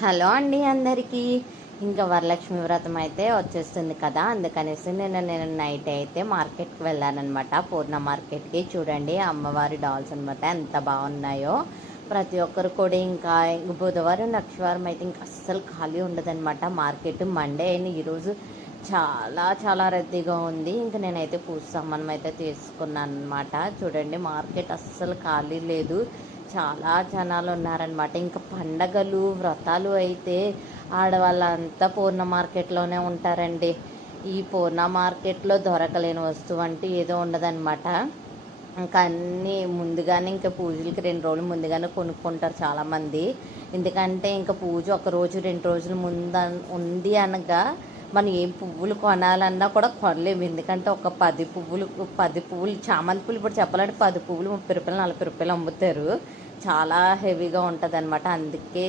Hello అండి అందరికీ. ఇంకా వరలక్ష్మి వ్రతం అయితే వచ్చేస్తుంది కదా, అందుకనేసి నేను నైట్ అయితే మార్కెట్కి వెళ్ళానమాట, పూర్ణ మార్కెట్కి. చూడండి అమ్మవారి డాల్స్ అనమాట ఎంత బాగున్నాయో. ప్రతి ఒక్కరు కూడా ఇంకా బుధవారం లక్షవారం అయితే ఇంకా అస్సలు ఖాళీ ఉండదన్నమాట మార్కెట్. మండే అయిన ఈరోజు చాలా చాలా రద్దీగా ఉంది. ఇంకా నేనైతే పూజ సామానం అయితే తీసుకున్నాను అనమాట. చూడండి మార్కెట్ అస్సలు ఖాళీ లేదు, చాలా జనాలు ఉన్నారనమాట. ఇంకా పండగలు వ్రతాలు అయితే ఆడవాళ్ళంతా పూర్ణ మార్కెట్లోనే ఉంటారండి. ఈ పూర్ణ మార్కెట్లో దొరకలేని వస్తువు అంటూ ఏదో ఉండదన్నమాట. ఇంకా అన్నీ ముందుగానే, ఇంకా పూజలకి 2 రోజులు ముందుగానే కొనుక్కుంటారు చాలామంది. ఎందుకంటే ఇంకా పూజ 1 రోజు 2 రోజుల ముందు ఉంది అనగా మనం ఏం పువ్వులు కొనాలన్నా కూడా కొనలేము. ఎందుకంటే ఒక 10 పువ్వులు చామంతి పూలు ఇప్పుడు చెప్పాలంటే 10 పువ్వులు 30 రూపాయలు 40 రూపాయలు అమ్ముతారు. చాలా హెవీగా ఉంటుంది అనమాట. అందుకే